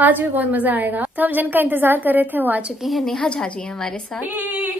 आज भी बहुत मजा आएगा। तो हम जिनका इंतजार कर रहे थे वो आ चुकी हैं। नेहा झा जी हैं हमारे साथ।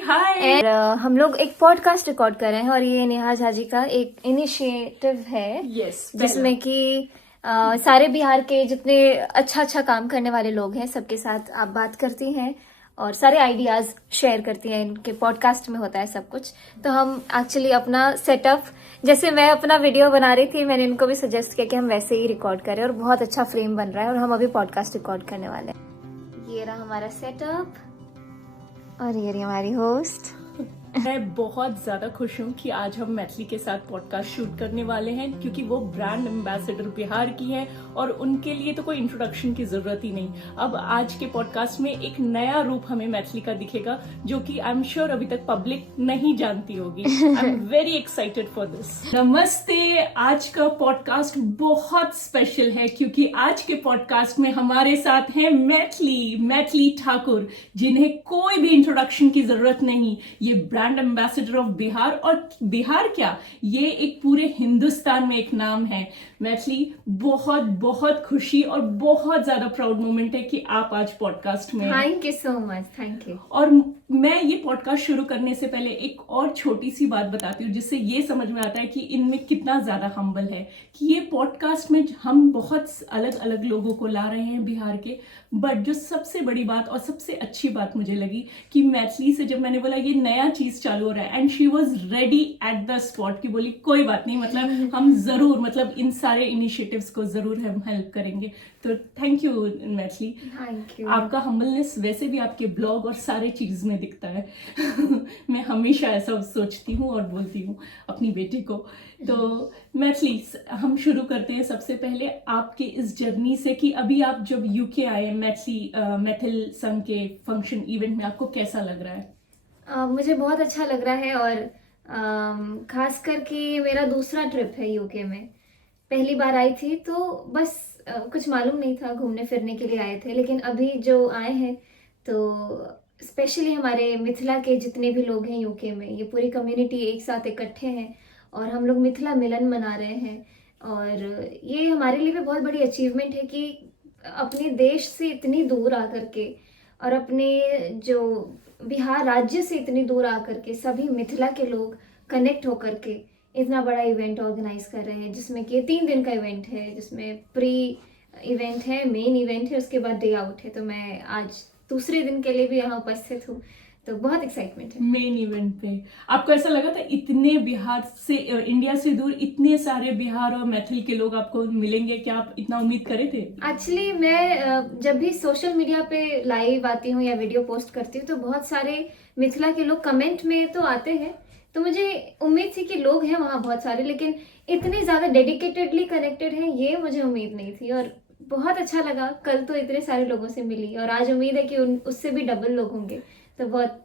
हाय। और हम लोग एक पॉडकास्ट रिकॉर्ड कर रहे हैं और ये नेहा झा जी का एक इनिशिएटिव है जिसमें कि सारे बिहार के जितने अच्छा काम करने वाले लोग हैं सबके साथ आप बात करती हैं और सारे आइडियाज शेयर करती हैं। इनके पॉडकास्ट में होता है सब कुछ। तो हम एक्चुअली अपना सेटअप, जैसे मैं अपना वीडियो बना रही थी, मैंने इनको भी सजेस्ट किया कि हम वैसे ही रिकॉर्ड करें और बहुत अच्छा फ्रेम बन रहा है और हम अभी पॉडकास्ट रिकॉर्ड करने वाले हैं। ये रहा हमारा सेटअप और ये रही हमारी होस्ट। मैं बहुत ज्यादा खुश हूँ कि आज हम मैथिली के साथ पॉडकास्ट शूट करने वाले हैं क्योंकि वो ब्रांड एम्बेसडर बिहार की है और उनके लिए तो कोई इंट्रोडक्शन की जरूरत ही नहीं। अब आज के पॉडकास्ट में एक नया रूप हमें मैथिली का दिखेगा जो कि आई एम श्योर अभी तक पब्लिक नहीं जानती होगी। I am very excited for this. नमस्ते। आज का पॉडकास्ट बहुत स्पेशल है क्योंकि आज के पॉडकास्ट में हमारे साथ हैं मैथिली ठाकुर, जिन्हें कोई भी इंट्रोडक्शन की जरूरत नहीं। ये ब्रांड एम्बेसडर ऑफ बिहार, और बिहार क्या, ये एक पूरे हिंदुस्तान में एक नाम है। मैथिली, बहुत बहुत खुशी और बहुत ज्यादा प्राउड मोमेंट है कि आप आज पॉडकास्ट में। Thank you so much. Thank you. और मैं ये पॉडकास्ट शुरू करने से पहले एक और छोटी सी बात बताती हूँ जिससे ये समझ में आता है कि इनमें कितना ज्यादा हम्बल है कि ये पॉडकास्ट में हम बहुत अलग अलग लोगों को ला रहे हैं बिहार के। बट जो सबसे बड़ी बात और सबसे अच्छी बात मुझे लगी कि मैथिली से जब मैंने बोला ये नया चीज चालू हो रहा है, and she was ready at the spot, की बोली कोई बात नहीं, मतलब हम जरूर, मतलब इन सारे इनिशिएटिव्स को जरूर हम हेल्प करेंगे। तो thank you Maithili. Thank you. आपका हम्बलनेस वैसे भी आपके ब्लॉग और सारे चीज में दिखता है। मैं हमेशा ऐसा सोचती हूँ और बोलती हूँ अपनी बेटी को। तो मैथिली, हम शुरू करते हैं सबसे पहले आपके इस जर्नी से कि अभी आप जब यूके आए मैथिल संघ के फंक्शन इवेंट में, आपको कैसा लग रहा है? मुझे बहुत अच्छा लग रहा है और खास करके मेरा दूसरा ट्रिप है यूके में। पहली बार आई थी तो बस कुछ मालूम नहीं था, घूमने फिरने के लिए आए थे। लेकिन अभी जो आए हैं तो स्पेशली हमारे मिथिला के जितने भी लोग हैं यूके में, ये पूरी कम्युनिटी एक साथ इकट्ठे हैं और हम लोग मिथिला मिलन मना रहे हैं। और ये हमारे लिए भी बहुत बड़ी अचीवमेंट है कि अपने देश से इतनी दूर आकर के और अपने जो बिहार राज्य से इतनी दूर आकर के सभी मिथिला के लोग कनेक्ट होकर के इतना बड़ा इवेंट ऑर्गेनाइज कर रहे हैं, जिसमें कि 3 दिन का इवेंट है, जिसमें प्री इवेंट है, मेन इवेंट है, उसके बाद डे आउट है। तो मैं आज दूसरे दिन के लिए भी यहाँ उपस्थित हूँ, तो बहुत एक्साइटमेंट है। मेन इवेंट पे आपको ऐसा लगा था इतने बिहार से, इंडिया से दूर इतने सारे बिहार और मैथिल के लोग आपको मिलेंगे, क्या आप इतना उम्मीद करे थे? एक्चुअली मैं जब भी सोशल मीडिया पे लाइव आती हूँ या वीडियो पोस्ट करती हूँ तो बहुत सारे मिथिला के लोग कमेंट में तो आते हैं, तो मुझे उम्मीद थी कि लोग हैं वहाँ बहुत सारे, लेकिन इतने ज़्यादा डेडिकेटेडली कनेक्टेड हैं ये मुझे उम्मीद नहीं थी। और बहुत अच्छा लगा, कल तो इतने सारे लोगों से मिली और आज उम्मीद है कि उससे भी डबल लोग होंगे, तो बहुत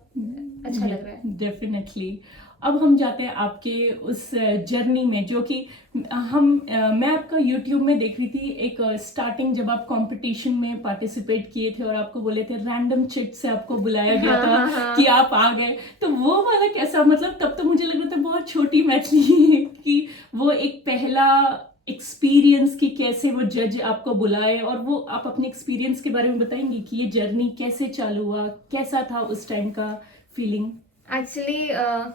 अच्छा लग रहा है। डेफिनेटली। अब हम जाते हैं आपके उस जर्नी में जो कि मैं आपका यूट्यूब में देख रही थी, एक स्टार्टिंग जब आप कंपटीशन में पार्टिसिपेट किए थे और आपको बोले थे रैंडम चिट से आपको बुलाया गया था कि आप आ गए, तो वो वाला कैसा, मतलब तब तो मुझे लग रहा था बहुत छोटी मैथिली कि वो एक पहला एक्सपीरियंस की कैसे वो जज आपको बुलाए, और वो आप अपने एक्सपीरियंस के बारे में बताएंगे कि ये जर्नी कैसे चालू हुआ, कैसा था उस टाइम का फीलिंग? एक्चुअली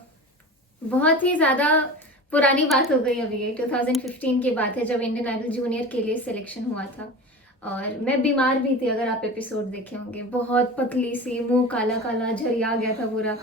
बहुत ही ज़्यादा पुरानी बात हो गई अभी, ये 2015 की बात है जब इंडियन आइडल जूनियर के लिए सिलेक्शन हुआ था। और मैं बीमार भी थी, अगर आप एपिसोड देखे होंगे, बहुत पतली सी, मुंह काला काला झरिया गया था पूरा।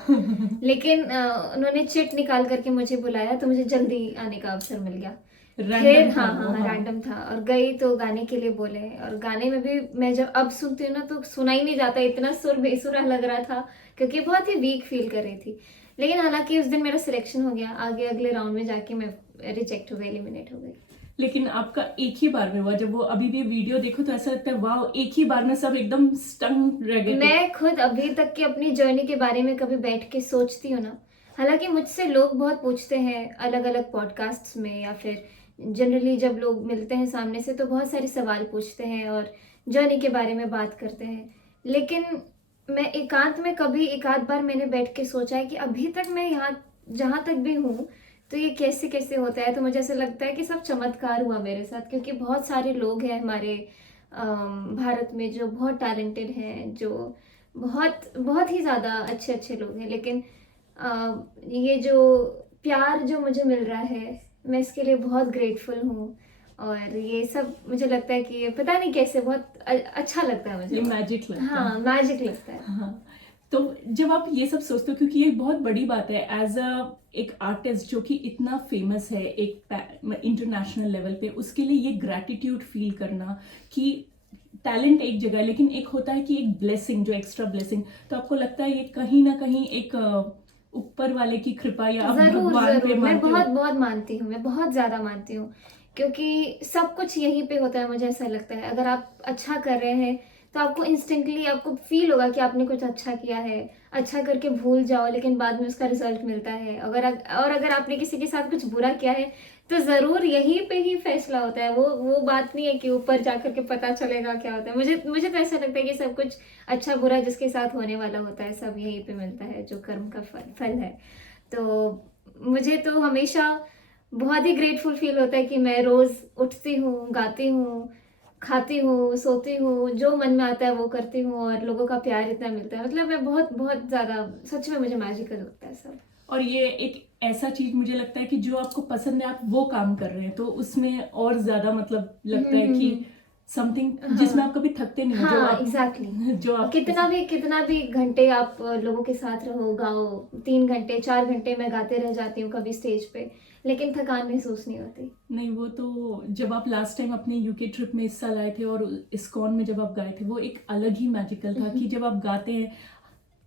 लेकिन उन्होंने चिट निकाल करके मुझे बुलाया तो मुझे जल्दी आने का अवसर मिल गया। फिर हाँ, रैंडम था और गई तो गाने के लिए बोले, और गाने में भी मैं जब अब सुनती हूँ ना तो सुना ही नहीं जाता, इतना सुर बेसुरा लग रहा था क्योंकि बहुत ही वीक फील कर रही थी। लेकिन हालांकि उस दिन मेरा सिलेक्शन हो गया, आगे अगले राउंड में जाके मैं रिजेक्ट हो गई, एलिमिनेट हो गई। लेकिन आपका एक ही बार में हुआ, जब वो अभी भी वीडियो देखो तो ऐसा लगता है वाह, एक ही बार में सब एकदम स्टन रह गए। मैं खुद अभी तक की अपनी जर्नी के बारे में कभी बैठ के सोचती हूँ ना, हालांकि मुझसे लोग बहुत पूछते हैं अलग अलग पॉडकास्ट्स में या फिर जनरली जब लोग मिलते हैं सामने से तो बहुत सारे सवाल पूछते हैं और जर्नी के बारे में बात करते हैं। लेकिन मैं एकांत में कभी एक आध बार मैंने बैठ के सोचा है कि अभी तक मैं यहाँ जहाँ तक भी हूँ तो ये कैसे कैसे होता है। तो मुझे ऐसा लगता है कि सब चमत्कार हुआ मेरे साथ, क्योंकि बहुत सारे लोग हैं हमारे भारत में जो बहुत टैलेंटेड हैं, जो बहुत बहुत ही ज़्यादा अच्छे अच्छे लोग हैं, लेकिन ये जो प्यार जो मुझे मिल रहा है, मैं इसके लिए बहुत ग्रेटफुल हूँ। और ये सब मुझे लगता है कि ये पता नहीं कैसे बहुत अच्छा लगता है मुझे। ये मैजिक लगता है। हाँ, मैजिक लगता है। हाँ, तो जब आप ये सब सोचते हो, क्योंकि ये बहुत बड़ी बात है एज अ एक आर्टिस्ट जो कि इतना फेमस है एक इंटरनेशनल लेवल पे, उसके लिए ये ग्रैटिट्यूड फील करना कि टैलेंट एक जगह है, लेकिन एक होता है कि एक ब्लेसिंग, जो एक्स्ट्रा ब्लेसिंग, तो आपको लगता है ये कहीं ना कहीं एक ऊपर वाले की कृपा या आप जरूर भगवान पे जरूर, मैं मानते हो? बहुत बहुत मानती हूँ, मैं बहुत ज्यादा मानती हूँ, क्योंकि सब कुछ यहीं पे होता है। मुझे ऐसा लगता है अगर आप अच्छा कर रहे हैं तो आपको इंस्टेंटली आपको फील होगा कि आपने कुछ अच्छा किया है। अच्छा करके भूल जाओ, लेकिन बाद में उसका रिजल्ट मिलता है। और अगर आपने किसी के साथ कुछ बुरा किया है तो जरूर यहीं पे ही फैसला होता है। वो बात नहीं है कि ऊपर जाकर के पता चलेगा क्या होता है। मुझे मुझे तो ऐसा लगता है कि सब कुछ अच्छा बुरा जिसके साथ होने वाला होता है, सब यहीं पे मिलता है, जो कर्म का फल है। तो मुझे तो हमेशा बहुत ही ग्रेटफुल फील होता है कि मैं रोज उठती हूँ, गाती हूँ, खाती हूँ, सोती हूँ, जो मन में आता है वो करती हूँ, और लोगों का प्यार इतना मिलता है। मतलब मैं बहुत बहुत ज्यादा, सच में मुझे मैजिकल लगता है सब। और ये एक ऐसा चीज मुझे लगता है कि जो आपको पसंद है आप वो काम कर रहे हैं, तो उसमें और ज्यादा मतलब लगता है कि समथिंग जिसमें हाँ आप कभी थकते नहीं हो, जो हाँ, आप एग्जैक्टली। जो आप कितना भी घंटे आप लोगों के साथ रहो, गाओ, 3 घंटे 4 घंटे मैं गाते रह जाती हूँ कभी स्टेज पे, लेकिन थकान महसूस नहीं होती। नहीं, वो तो जब आप लास्ट टाइम अपने यूके ट्रिप में इस साल आए थे और इस्कॉन में जब आप गाए थे, वो एक अलग ही मैजिकल था कि जब आप गाते हैं,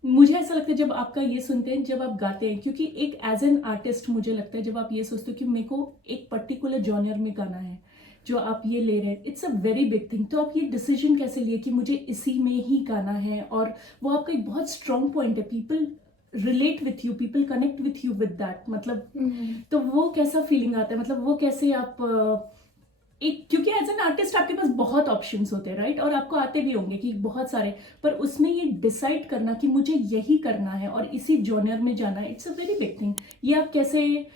मुझे ऐसा लगता है जब आपका ये सुनते हैं, जब आप गाते हैं, क्योंकि एक एज एन आर्टिस्ट मुझे लगता है जब आप ये सोचते हो कि मेरे को एक पर्टिकुलर जॉनर में गाना है, जो आप ये ले रहे हैं, it's a very big thing. तो आप ये डिसीजन कैसे लिए कि मुझे इसी में ही गाना है? और वो आपका एक बहुत स्ट्रॉन्ग पॉइंट है, people relate with you, people connect with you with that, मतलब तो वो कैसा फीलिंग आता है, मतलब वो कैसे आप एक, क्योंकि एज एन आर्टिस्ट आपके पास बहुत ऑप्शंस होते हैं, राइट? और आपको आते भी होंगे कि बहुत सारे, पर उसमें ये डिसाइड करना कि मुझे यही करना है और इसी जॉनर में जाना है, it's a very big thing. ये आप कैसे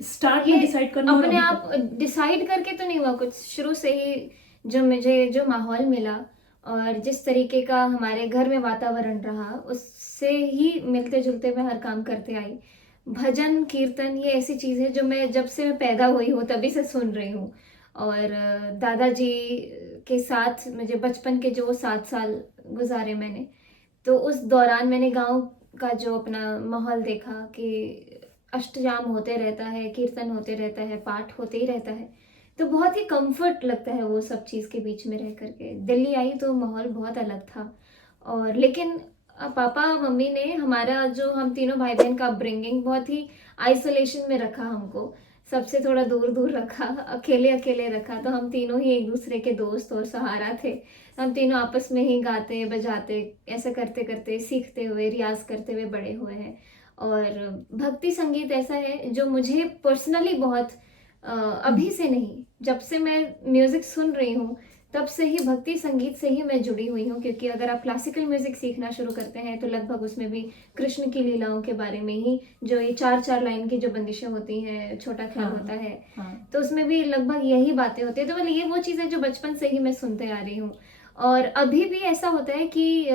स्टार्ट में ये डिसाइड करना और अपने अभी आप डिसाइड करके तो नहीं हुआ कुछ, शुरू से ही जो मुझे जो माहौल मिला और जिस तरीके का हमारे घर में वातावरण रहा, उससे ही मिलते जुलते मैं हर काम करते आई। भजन कीर्तन ये ऐसी चीज़ है जो मैं जब से मैं पैदा हुई हूँ तभी से सुन रही हूँ। और दादाजी के साथ मुझे बचपन के जो 7 साल गुजारे मैंने, तो उस दौरान मैंने गांव का जो अपना माहौल देखा कि अष्टयाम होते रहता है, कीर्तन होते रहता है, पाठ होते ही रहता है। तो बहुत ही कंफर्ट लगता है वो सब चीज़ के बीच में रह करके। दिल्ली आई तो माहौल बहुत अलग था। और लेकिन पापा मम्मी ने हमारा जो, हम तीनों भाई बहन का अपब्रिंगिंग बहुत ही आइसोलेशन में रखा हमको, सबसे थोड़ा दूर दूर रखा, अकेले अकेले रखा। तो हम तीनों ही एक दूसरे के दोस्त और सहारा थे। हम तीनों आपस में ही गाते बजाते, ऐसा करते करते, सीखते हुए, रियाज करते हुए बड़े हुए हैं। और भक्ति संगीत ऐसा है जो मुझे पर्सनली बहुत अभी से नहीं, जब से मैं म्यूजिक सुन रही हूँ तब से ही भक्ति संगीत से ही मैं जुड़ी हुई हूँ। क्योंकि अगर आप क्लासिकल म्यूजिक सीखना शुरू करते हैं तो लगभग उसमें भी कृष्ण की लीलाओं के बारे में ही, जो ये 4-4 लाइन की जो बंदिशें होती हैं, छोटा ख्याल होता है, तो उसमें भी लगभग यही बातें होती है। तो मतलब ये वो चीज़ है जो बचपन से ही मैं सुनते आ रही हूँ। और अभी भी ऐसा होता है कि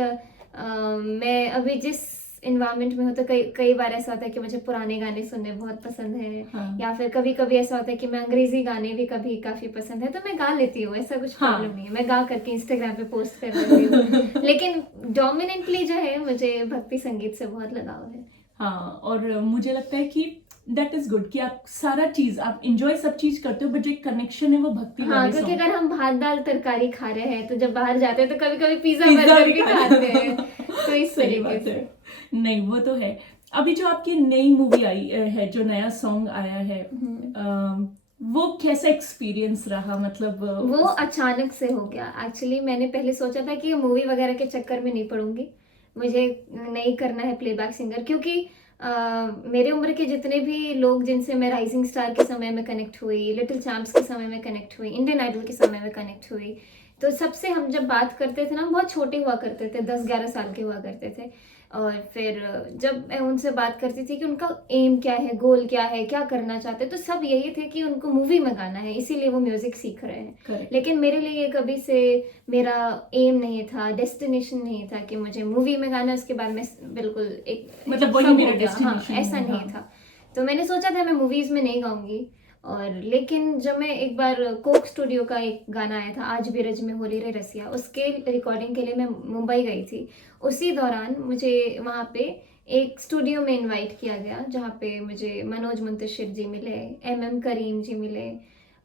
मैं अभी जिस इन्वायरमेंट में हूँ तो कई कई बार ऐसा होता है कि मुझे पुराने गाने सुनने बहुत पसंद है। हाँ। या फिर कभी कभी ऐसा होता है कि मैं अंग्रेजी गाने भी कभी काफी पसंद है, तो मैं गा लेती हूँ, ऐसा कुछ हाँ। प्रॉब्लम नहीं है, मैं गा करके इंस्टाग्राम पे पोस्ट कर देती हूँ। लेकिन डोमिनेंटली जो है, मुझे भक्ति संगीत से बहुत लगाव है। हाँ, और मुझे लगता है कि दैट इज गुड कि आप सारा चीज, आप इंजॉय सब चीज करते हो, बट जो एक कनेक्शन है वो भक्ति हाँ, वाले क्योंकि सॉन्ग। अगर हम भात दाल तरकारी खा रहे हैं तो जब बाहर जाते हैं तो कभी कभी पिज्जा पिज्जा बर्गर भी भी खाते हैं। तो इस सही तरीके बात है। से। नहीं, वो तो है। अभी जो आपकी नई मूवी आई है, जो नया सॉन्ग आया है, वो कैसा एक्सपीरियंस रहा? मतलब वो अचानक से हो गया। एक्चुअली मैंने पहले सोचा था कि मूवी वगैरह के चक्कर में नहीं पड़ूंगी, मुझे नहीं करना है प्लेबैक सिंगर। क्योंकि मेरे उम्र के जितने भी लोग जिनसे मैं राइजिंग स्टार के समय में कनेक्ट हुई, लिटिल चैम्प्स के समय में कनेक्ट हुई, इंडियन आइडल के समय में कनेक्ट हुई, तो सबसे हम जब बात करते थे ना, हम बहुत छोटे हुआ करते थे, 10-11 साल के हुआ करते थे। और फिर जब मैं उनसे बात करती थी कि उनका एम क्या है, गोल क्या है, क्या करना चाहते हैं, तो सब यही थे कि उनको मूवी में गाना है, इसीलिए वो म्यूजिक सीख रहे हैं। Correct. लेकिन मेरे लिए ये कभी से मेरा एम नहीं था, डेस्टिनेशन नहीं था कि मुझे मूवी में गाना है, उसके बाद मैं बिल्कुल एक मतलब वही सब मेरा हो गया। destination ऐसा है, नहीं हाँ। था। तो मैंने सोचा था मैं मूवीज में नहीं गाऊंगी, और लेकिन जब मैं एक बार कोक स्टूडियो का एक गाना आया था, आज भी रज में होली रे रसिया, उसके रिकॉर्डिंग के लिए मैं मुंबई गई थी। उसी दौरान मुझे वहाँ पे एक स्टूडियो में इनवाइट किया गया, जहाँ पे मुझे मनोज मुंतशिर जी मिले, एम करीम जी मिले,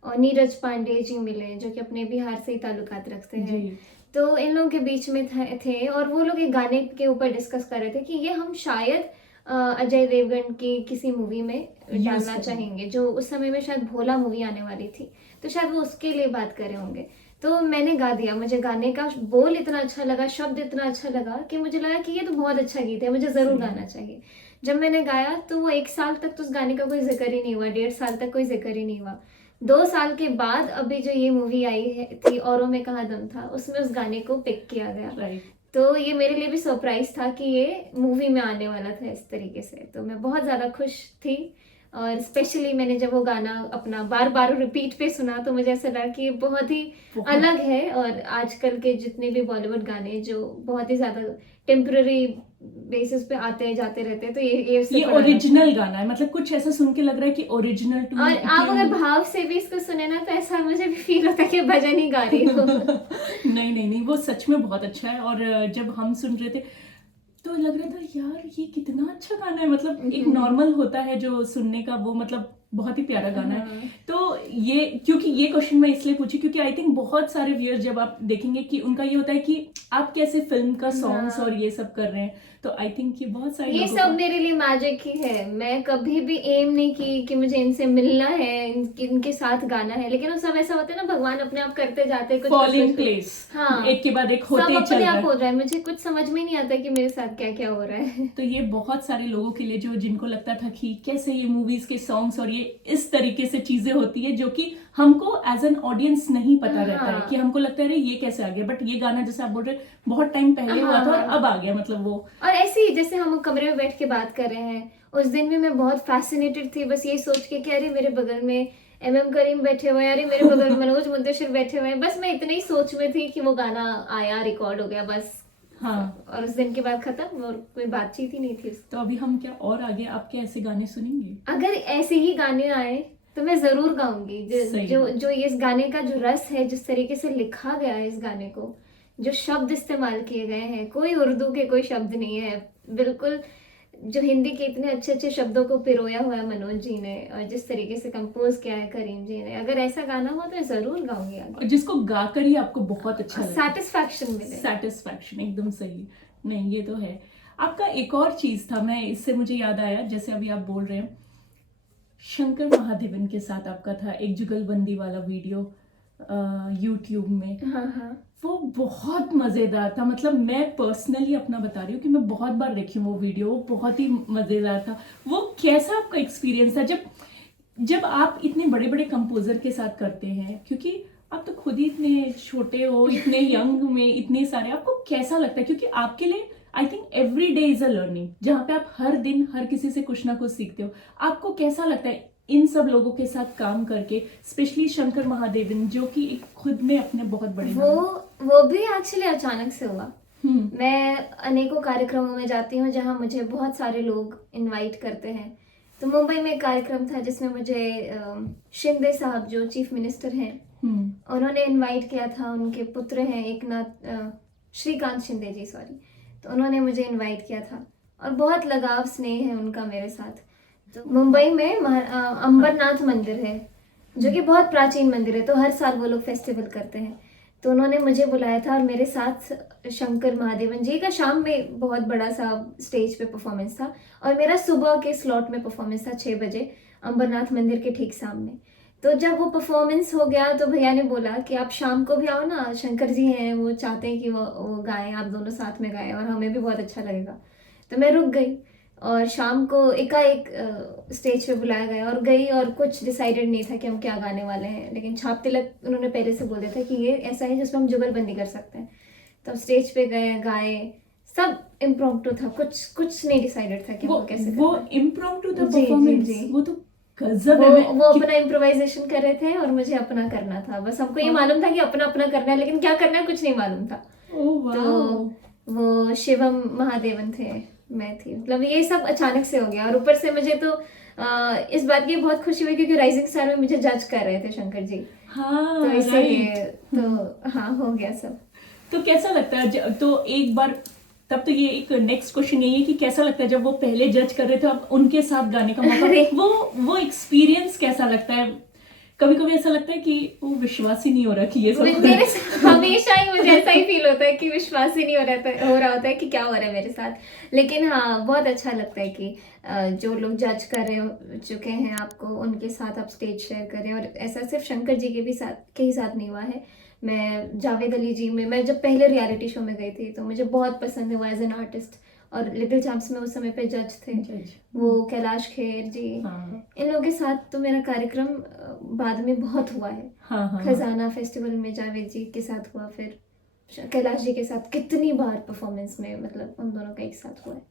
और नीरज पांडे जी मिले, जो कि अपने बिहार से ही ताल्लुकात रखते हैं। जी। तो इन लोगों के बीच में थे, और वो लोग एक गाने के ऊपर डिस्कस कर रहे थे कि ये हम शायद अजय देवगन की किसी मूवी में डालना करेंगे। चाहेंगे, जो उस समय में शायद भोला मूवी आने वाली थी, तो शायद वो उसके लिए बात कर रहे होंगे। तो मैंने गा दिया, मुझे गाने का बोल इतना अच्छा लगा, शब्द इतना अच्छा लगा कि मुझे लगा कि ये तो बहुत अच्छा गीत है, मुझे ज़रूर गाना चाहिए। जब मैंने गाया तो वो 1 साल तक तो उस गाने का कोई जिक्र ही नहीं हुआ, 1.5 साल तक कोई जिक्र ही नहीं हुआ। 2 साल के बाद अभी जो ये मूवी आई है थी, औरों में कहाँ दम था, उसमें उस गाने को पिक किया गया। राइट। तो ये मेरे लिए भी सरप्राइज था कि ये मूवी में आने वाला था इस तरीके से, तो मैं बहुत ज़्यादा खुश थी। और स्पेशली मैंने जब वो गाना अपना बार बार रिपीट पे सुना, तो मुझे ऐसा लगा कि ये बहुत ही अलग है। और आजकल के जितने भी बॉलीवुड गाने जो बहुत ही ज़्यादा टेम्पररी बेसिस पे आते जाते रहते हैं, तो ये उससे ये थोड़ा अलग था। ओरिजिनल गाना है, मतलब कुछ ऐसा सुन के लग रहा है कि ओरिजिनल टू। और आप अगर भाव से भी इसको सुने ना, तो ऐसा मुझे भी फील होता है कि भजन ही गा रही हूँ। नहीं नहीं नहीं, वो सच में बहुत अच्छा है। और जब हम सुन रहे थे तो लग रहा था यार ये कितना अच्छा गाना है, मतलब एक नॉर्मल होता है जो सुनने का, वो मतलब बहुत ही प्यारा गाना है। तो ये, क्योंकि ये क्वेश्चन मैं इसलिए पूछी क्योंकि आई थिंक बहुत सारे व्यूअर्स जब आप देखेंगे कि उनका ये होता है कि आप कैसे फिल्म का सॉन्ग्स और ये सब कर रहे हैं, तो आई थिंक ये बहुत सारे ये सब मेरे लिए मैजिक ही है। मैं कभी भी एम नहीं की कि मुझे इनसे मिलना है, इनके साथ गाना है, लेकिन वो सब ऐसा होता है ना, भगवान अपने आप करते जाते हैं, कुछ फॉल इन कुछ। प्लेस, हाँ, एक के बाद एक होते सब ही चल अपने रहा आप है। हो रहा है, मुझे कुछ समझ में नहीं आता कि मेरे साथ क्या क्या हो रहा है। तो ये बहुत सारे लोगों के लिए जो जिनको लगता था कि कैसे ये मूवीज के सॉन्ग्स और ये इस तरीके से चीजें होती है जो कि हमको एज एन ऑडियंस नहीं पता रहता है, कि हमको लगता है अरे ये कैसे आ गया, बट ये गाना जैसे आप बोल रहे बहुत टाइम पहले हुआ था और अब आ गया, मतलब वो। और ऐसे ही जैसे हम कमरे में बैठ के बात कर रहे हैं, उस दिन भी मैं बहुत फैसिनेटेड थी, बस यही सोच के कि अरे मेरे बगल में एम करीम बैठे हुए हैं, अरे मेरे बगल में मनोज मुंतशिर बैठे हुए हैं, बस मैं इतनी ही सोच में थी कि वो गाना आया, रिकॉर्ड हो गया, बस। हाँ। और उस दिन के बाद खत्म, और कोई बातचीत ही नहीं थी उसकी। तो अभी हम क्या और आगे आपके ऐसे गाने सुनेंगे? अगर ऐसे ही गाने आए तो मैं जरूर गाऊंगी। जो इस गाने का जो रस है, जिस तरीके से लिखा गया है इस गाने को, जो शब्द इस्तेमाल किए गए हैं, कोई उर्दू के कोई शब्द नहीं है, बिल्कुल जो हिंदी के इतने अच्छे अच्छे शब्दों को पिरोया हुआ है मनोज जी ने, और जिस तरीके से कंपोज किया है करीम जी ने, अगर ऐसा गाना हो तो मैं जरूर गाऊंगी आगे। और जिसको गाकर ही आपको बहुत अच्छा लगे, सेटिस्फैक्शन मिले। सेटिस्फैक्शन, एकदम सही। नहीं ये तो है। आपका एक और चीज था, मैं इससे मुझे याद आया, जैसे अभी आप बोल रहे हैं शंकर महादेवन के साथ आपका था एक जुगलबंदी वाला वीडियो यूट्यूब में। हाँ हाँ, वो बहुत मजेदार था, मतलब मैं पर्सनली अपना बता रही हूँ कि मैं बहुत बार देखी हूँ वो वीडियो, वो बहुत ही मजेदार था। वो कैसा आपका एक्सपीरियंस था जब आप इतने बड़े बड़े कंपोजर के साथ करते हैं, क्योंकि आप तो खुद ही इतने छोटे हो, इतने यंग में इतने सारे, आपको कैसा लगता है? क्योंकि आपके लिए I think every day is a learning, जहाँ पे आप हर दिन हर किसी से कुछ ना कुछ सीखते हो। आपको कैसा लगता है इन सब लोगों के साथ काम करके, स्पेशली शंकर महादेवन जो कि एक खुद में अपने बहुत बड़े वो भी एक्चुअली अचानक से हुआ। मैं अनेकों कार्यक्रमों में जाती हूँ जहाँ मुझे बहुत सारे लोग इनवाइट करते हैं। तो मुंबई में एक कार्यक्रम था जिसमें मुझे शिंदे साहब जो चीफ मिनिस्टर हैं, उन्होंने इनवाइट किया था। उनके पुत्र हैं श्रीकांत शिंदे जी, सॉरी। तो उन्होंने मुझे इनवाइट किया था, और बहुत लगाव स्नेह है उनका मेरे साथ। तो मुंबई में अंबरनाथ मंदिर है, जो कि बहुत प्राचीन मंदिर है, तो हर साल वो लोग फेस्टिवल करते हैं। तो उन्होंने मुझे बुलाया था, और मेरे साथ शंकर महादेवन जी का शाम में बहुत बड़ा सा स्टेज पे परफॉर्मेंस था, और मेरा सुबह के स्लॉट में परफॉर्मेंस था 6 बजे अंबरनाथ मंदिर के ठीक सामने। तो जब वो परफॉर्मेंस हो गया तो भैया ने बोला कि आप शाम को भी आओ ना, शंकर जी हैं, वो चाहते हैं कि वो गाएं, आप दोनों साथ में गाएं, और हमें भी बहुत अच्छा लगेगा। तो मैं रुक गई, और शाम को एकाएक स्टेज पे बुलाया गया, और गई, और कुछ डिसाइडेड नहीं था कि हम क्या गाने वाले हैं, लेकिन छाप तिलक उन्होंने पहले से बोल दिया था कि ये ऐसा है जिसमें हम जुगलबंदी कर सकते हैं। तो स्टेज पे गए, गाए, सब इम्प्रॉम्प्टू था, कुछ नहीं डिसाइडेड था कि वो कैसे वो करना है। इम्प्रॉम्प्टू था जी, जी, परफॉर्मेंस, जी। वो तो गजब है। वो अपना इम्प्रोवाइजेशन कर रहे थे और मुझे अपना करना था, बस हमको ये हाँ। मालूम था कि अपना अपना करना है, लेकिन क्या करना है कुछ नहीं मालूम था। ओह तो वाह। वो शिवम महादेवन थे, मैं थी, मतलब ये सब अचानक से हो गया। और ऊपर से मुझे तो इस बात की बहुत खुशी हुई क्योंकि राइजिंग स्टार में मुझे जज कर रहे थे शंकर जी, हाँ तो इसीलिए राइट। तो हाँ हो गया सब। तो कैसा लगता है तो एक बार, तब तो ये एक नेक्स्ट क्वेश्चन यही है कि कैसा लगता है जब वो पहले जज कर रहे थे, अब उनके साथ गाने का मौका, अरे वो एक्सपीरियंस कैसा लगता है? कभी कभी ऐसा लगता है कि वो विश्वास ही नहीं हो रहा कि ये सब मेरे साथ हमेशा ही मुझे ऐसा ही फील होता है कि विश्वास ही नहीं हो रहा होता है कि क्या हो रहा है मेरे साथ। लेकिन हाँ बहुत अच्छा लगता है कि जो लोग जज कर रहे चुके हैं आपको, उनके साथ आप स्टेज शेयर करें। और ऐसा सिर्फ शंकर जी के ही साथ नहीं हुआ है। मैं जावेद अली जी में, मैं जब पहले रियलिटी शो में गई थी तो मुझे बहुत पसंद है वो एज एन आर्टिस्ट, और लिटिल चैंप्स में उस समय पे जज थे वो कैलाश खेर जी। हाँ इन लोगों के साथ तो मेरा कार्यक्रम बाद में बहुत हुआ है। हाँ खजाना फेस्टिवल में जावेद जी के साथ हुआ, फिर कैलाश जी के साथ कितनी बार परफॉर्मेंस में, मतलब हम दोनों का एक साथ हुआ है।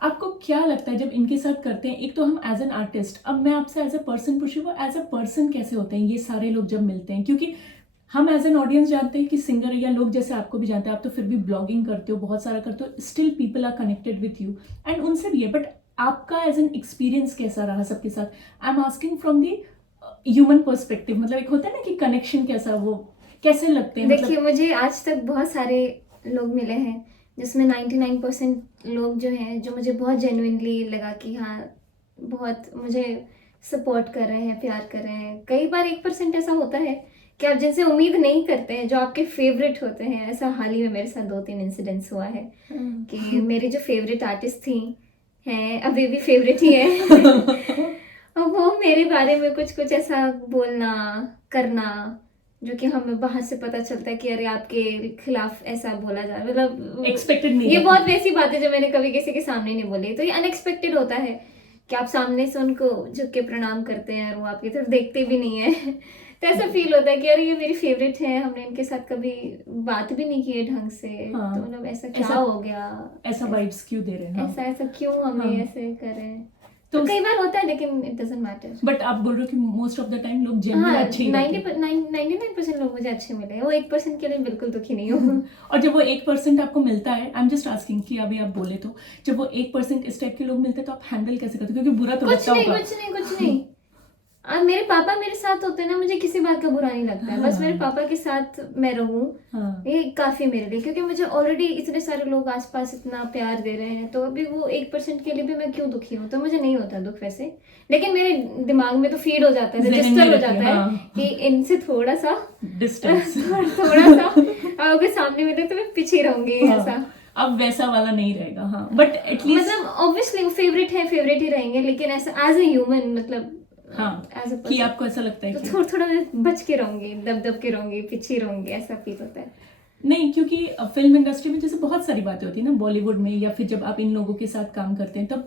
आपको क्या लगता है जब इनके साथ करते हैं? एक तो हम एज एन आर्टिस्ट, अब मैं आपसे एज अ पर्सन पूछी, वो एज अ पर्सन कैसे होते हैं ये सारे लोग जब मिलते हैं? क्योंकि हम एज एन ऑडियंस जानते हैं कि सिंगर या लोग जैसे आपको भी जानते हैं, आप तो फिर भी ब्लॉगिंग करते हो, बहुत सारा करते हो, still people are connected with you and उनसे भी है, बट आपका एज एन एक्सपीरियंस कैसा रहा सबके साथ? I am asking from the human perspective, मतलब एक होता है ना कि कनेक्शन कैसा, वो कैसे लगते हैं? देखिए मुझे आज तक बहुत सारे लोग मिले हैं जिसमें 99% लोग जो हैं, जो मुझे बहुत जेन्युइनली लगा कि हाँ बहुत मुझे सपोर्ट कर रहे हैं, प्यार कर रहे हैं। कई बार 1% ऐसा होता है कि आप जिनसे उम्मीद नहीं करते हैं, जो आपके फेवरेट होते हैं। ऐसा हाल ही में मेरे साथ 2-3 इंसिडेंट्स हुआ है कि मेरी जो फेवरेट आर्टिस्ट थी हैं, अभी भी फेवरेट ही है और वो मेरे बारे में कुछ कुछ ऐसा बोलना करना जो कि हमें बाहर से पता चलता है कि अरे आपके खिलाफ ऐसा बोला जा रहा है, मतलब एक्सपेक्टेड नहीं ये रहती। बहुत वैसी बात है जो मैंने कभी किसी के सामने नहीं बोली। तो ये अनएक्सपेक्टेड होता है कि आप सामने से उनको झुक के प्रणाम करते हैं और वो आपकी तरफ देखते भी नहीं है तो ऐसा फील होता है कि अरे ये मेरी फेवरेट है, हमने इनके साथ कभी बात भी नहीं की है ढंग से। हाँ, तो मतलब ऐसा क्या हो गया, ऐसा वाइब्स क्यों दे रहे हैं? हाँ। ऐसा क्यों हमें हाँ। ऐसे करें। तो तो कई बार होता है लेकिन इट डजंट मैटर। बट आप बोल रहे हो कि मोस्ट ऑफ द टाइम लोग जनरली हाँ अच्छे ही रहते हैं। 99% लोग मुझे अच्छे मिले हैं, वो 1% के लिए बिल्कुल दुखी नहीं हूँ और जब वो 1% आपको मिलता है, आई एम जस्ट आस्किंग कि अभी आप बोले तो जब वो 1% इस टाइप के लोग मिलते हैं तो आप हैंडल कैसे करते हो? क्योंकि बुरा तो लगता होगा। कुछ नहीं। मेरे पापा मेरे साथ होते हैं ना, मुझे किसी बात का बुरा नहीं लगता है। बस मेरे पापा के साथ मैं रहूं, हाँ। ये काफी मेरे लिए, क्योंकि मुझे ऑलरेडी इतने सारे लोग आसपास इतना प्यार दे रहे हैं। तो अभी वो 1% के लिए भी मैं क्यों दुखी हूँ? तो मुझे नहीं होता दुख वैसे, लेकिन मेरे दिमाग में तो फीड हो जाता है, रजिस्टर हो जाता है कि इनसे थोड़ा सा डिस्टेंस थोड़ा सा अगर सामने मिले तो मैं पीछे रहूंगी। ऐसा अब वैसा वाला नहीं रहेगा। हाँ, बट एटलीस्ट मतलब ऑब्वियसली वो फेवरेट है, फेवरेट ही रहेंगे, लेकिन ऐसा एज ए ह्यूमन, मतलब हाँ एज अ कि आपको ऐसा लगता है तो कि थोड़ा बच के रहूंगी, दब के रहूंगी, पीछे रहूंगी, ऐसा फील होता है। नहीं, क्योंकि फिल्म इंडस्ट्री में जैसे बहुत सारी बातें होती है ना, बॉलीवुड में या फिर जब आप इन लोगों के साथ काम करते हैं तब,